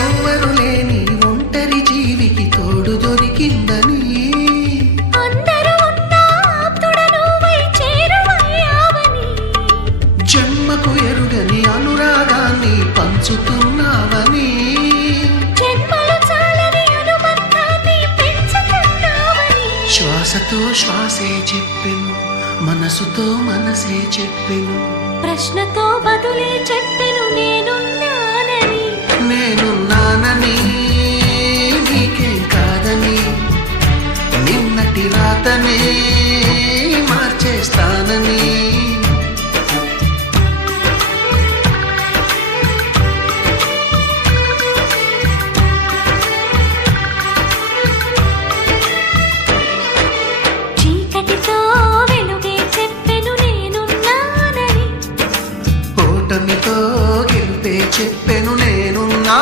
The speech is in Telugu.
ఎవ్వరు లేని ఒంటరి జీవికి తోడు దొరికిందని, అందరూ ఉన్నా ఆప్తుడు నువ్వై చేరువయ్యావని, జన్మకు ఎరుగని అనురాగాన్ని పంచుతున్నావని, జన్మలు చాలని అనుబంధాన్ని పెంచుతున్నావని, శ్వాసతో శ్వాసే చెప్పెను, మనసుతో మనసే చెప్పెను, ప్రశ్నతో బదులే చెప్పెను.